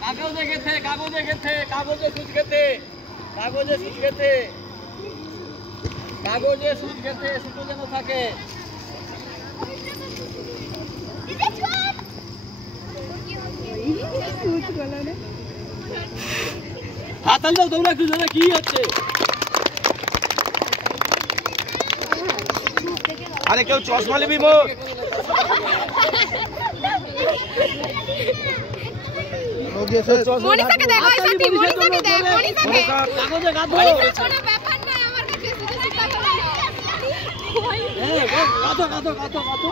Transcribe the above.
কাগজে গেছে কাগজে গেছে কাগজে সুচ গেছে কাগজে সুচ গেছে কাগজে সুচ গেছে সুতো যেন থাকে হাতাল দাও তোমরা একটু জানা কি হচ্ছে আরে কেউ চশমা নিবি মোর মনিকাকে দেখো এই সাথী মনিকাকে দেখ মনিকাকে কাগজে গাধো মনিকা ছোট ব্যাপার না আমার কাছে শুধু শিক্ষা হ্যাঁ গাধো গাধো গাধো গাধো